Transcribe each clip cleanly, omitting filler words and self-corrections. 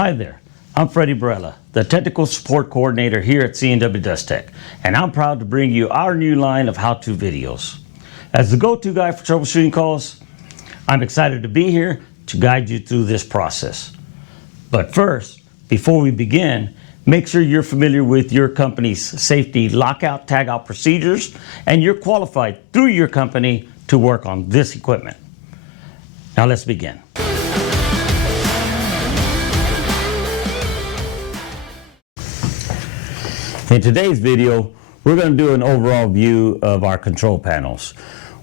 Hi there, I'm Freddie Barella, the Technical Support Coordinator here at C&W DustTech, and I'm proud to bring you our new line of how-to videos. As the go-to guy for troubleshooting calls, I'm excited to be here to guide you through this process. But first, before we begin, make sure you're familiar with your company's safety lockout, tagout procedures, and you're qualified through your company to work on this equipment. Now let's begin. In today's video, we're going to do an overall view of our control panels.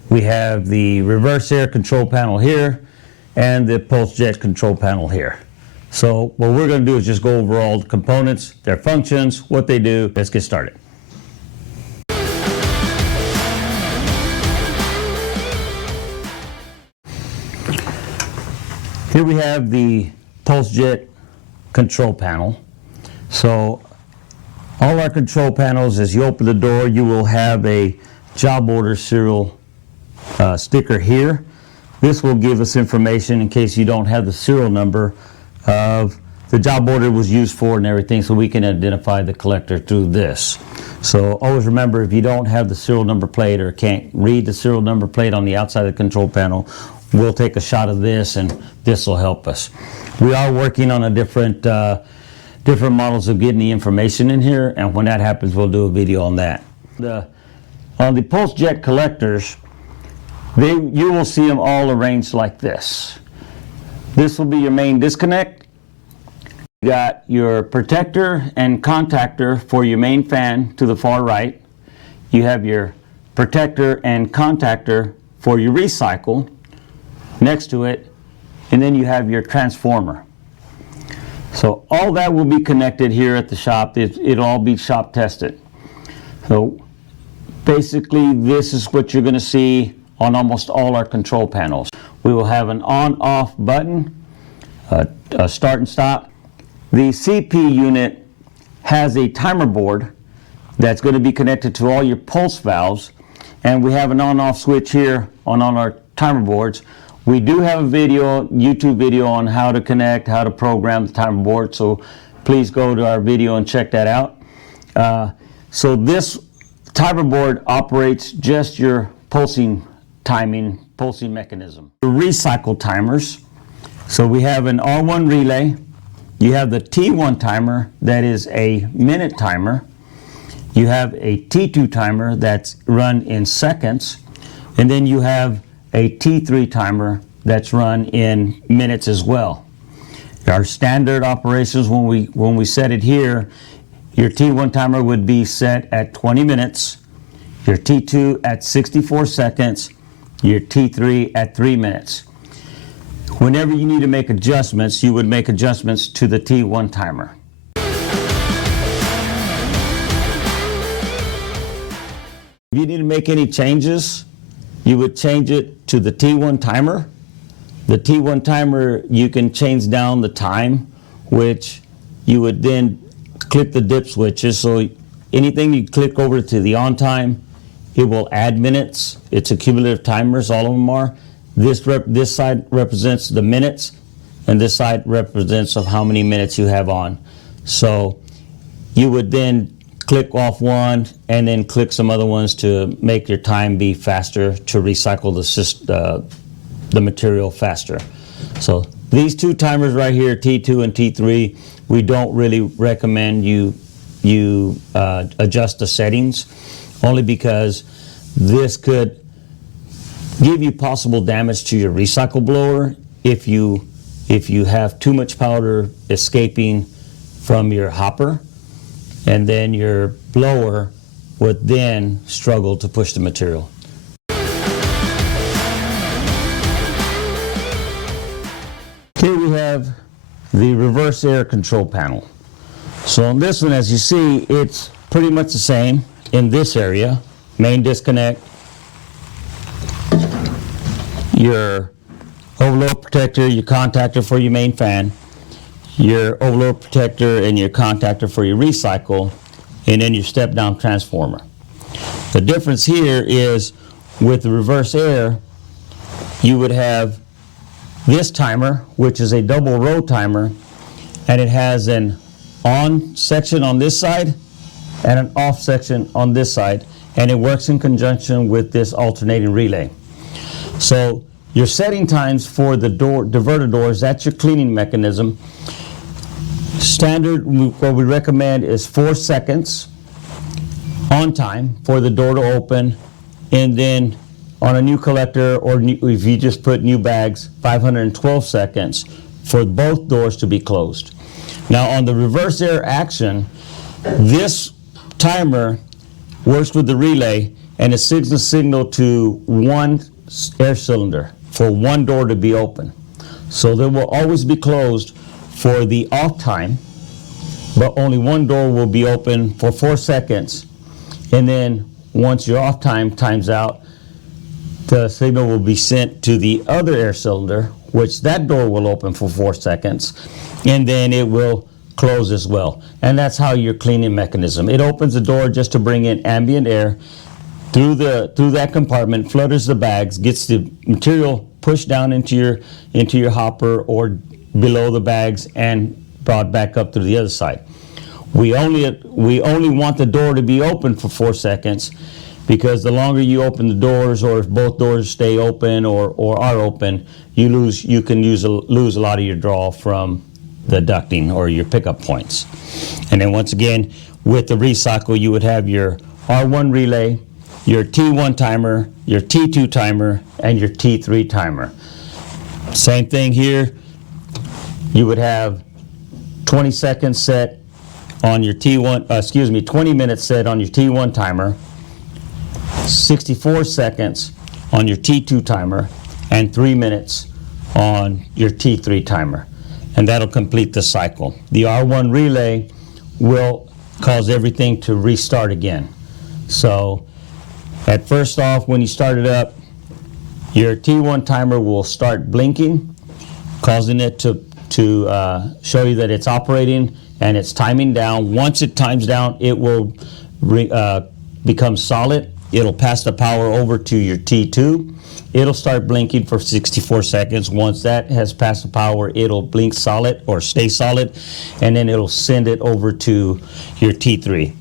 We have the reverse air control panel here and the pulse jet control panel here. So what we're going to do is just go over all the components, their functions, what they do. Let's get started. Here we have the pulse jet control panel. So all our control panels, as you open the door, you will have a job order serial sticker here. This will give us information in case you don't have the serial number of the job order was used for and everything, so we can identify the collector through this. So always remember, if you don't have the serial number plate or can't read the serial number plate on the outside of the control panel, we'll take a shot of this and this will help us. We are working on a different models of getting the information in here, and when that happens, we'll do a video on that. On the pulse jet collectors, you will see them all arranged like this. This will be your main disconnect. You got your protector and contactor for your main fan to the far right. You have your protector and contactor for your recycle next to it, and then you have your transformer. So all that will be connected here at the shop. It'll all be shop tested. So basically this is what you're going to see on almost all our control panels. We will have an on-off button, a start and stop. The CP unit has a timer board that's going to be connected to all your pulse valves, and we have an on-off switch here on all our timer boards. We do have a video, YouTube video on how to connect, how to program the timer board, so please go to our video and check that out. So this timer board operates just your pulsing mechanism. The recycle timers, so we have an R1 relay, you have the T1 timer that is a minute timer, you have a T2 timer that's run in seconds, and then you have a T3 timer that's run in minutes as well. Our standard operations, when we set it here, your T1 timer would be set at 20 minutes, your T2 at 64 seconds, your T3 at 3 minutes. Whenever you need to make adjustments, you would make adjustments to the T1 timer. If you need to make any changes, you would change it to the T1 timer. The T1 timer, you can change down the time, which you would then click the dip switches. So anything you click over to the on time, it will add minutes. It's a cumulative timers, all of them are. This side represents the minutes, and this side represents of how many minutes you have on. So you would then click off one and then click some other ones to make your time be faster, to recycle the material faster. So these two timers right here, T2 and T3, we don't really recommend you adjust the settings, only because this could give you possible damage to your recycle blower if you have too much powder escaping from your hopper, and then your blower would then struggle to push the material. Here we have the reverse air control panel. So on this one, as you see, it's pretty much the same in this area. Main disconnect, your overload protector, your contactor for your main fan, your overload protector and your contactor for your recycle, and then your step down transformer. The difference here is with the reverse air, you would have this timer, which is a double row timer, and it has an on section on this side and an off section on this side, and it works in conjunction with this alternating relay. So your setting times for the diverter doors, that's your cleaning mechanism. Standard, what we recommend is 4 seconds on time for the door to open, and then on a new collector, or if you just put new bags, 512 seconds for both doors to be closed. Now on the reverse air action, this timer works with the relay, and it sends a signal to one air cylinder for one door to be open. So they will always be closed for the off time, but only one door will be open for 4 seconds. And then once your off time times out, the signal will be sent to the other air cylinder, which that door will open for 4 seconds, and then it will close as well. And that's how your cleaning mechanism. It opens the door just to bring in ambient air through that compartment, flutters the bags, gets the material pushed down into your hopper or below the bags and brought back up through the other side. We only want the door to be open for 4 seconds, because the longer you open the doors, or if both doors stay open or are open, you can lose a lot of your draw from the ducting or your pickup points. And then once again, with the recycle, you would have your R1 relay, your T1 timer, your T2 timer, and your T3 timer. Same thing here. You would have 20 seconds set on your 20 minutes set on your T1 timer, 64 seconds on your T2 timer, and 3 minutes on your T3 timer. And that'll complete the cycle. The R1 relay will cause everything to restart again. So at first off, when you start it up, your T1 timer will start blinking, causing it to show you that it's operating and it's timing down. Once it times down, it will become solid. It'll pass the power over to your T2. It'll start blinking for 64 seconds. Once that has passed the power, it'll blink solid or stay solid, and then it'll send it over to your T3.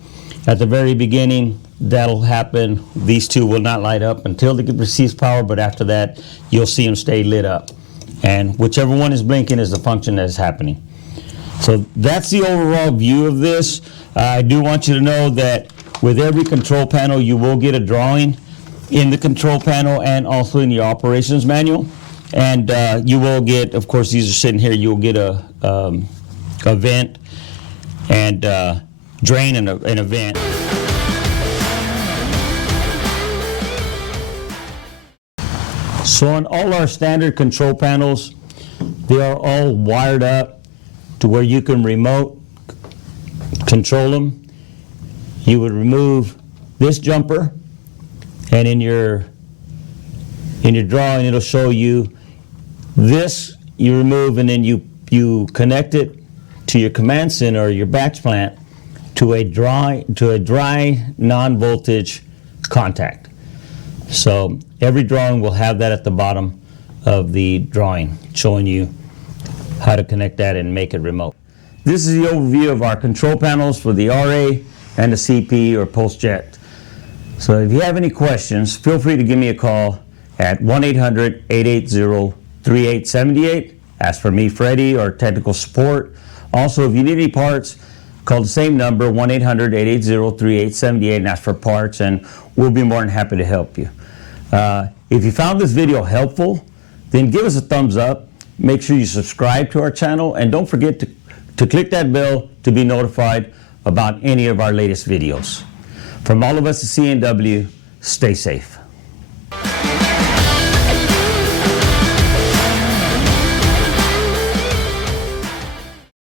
At the very beginning, that'll happen. These two will not light up until it receives power, but after that, you'll see them stay lit up. And whichever one is blinking is the function that is happening. So that's the overall view of this. I do want you to know that with every control panel, you will get a drawing in the control panel and also in your operations manual. And you will get, of course, these are sitting here, you'll get a vent and drain and a vent. So on all our standard control panels, they are all wired up to where you can remote control them. You would remove this jumper, and in your drawing it'll show you this you remove, and then you connect it to your command center or your batch plant to a dry non-voltage contact. So every drawing will have that at the bottom of the drawing, showing you how to connect that and make it remote. This is the overview of our control panels for the RA and the CP or pulse jet. So if you have any questions, feel free to give me a call at 1-800-880-3878. Ask for me, Freddie, or technical support. Also, if you need any parts, call the same number, 1-800-880-3878, and ask for parts, and we'll be more than happy to help you. If you found this video helpful, then give us a thumbs up. Make sure you subscribe to our channel, and don't forget to click that bell to be notified about any of our latest videos. From all of us at C&W, stay safe.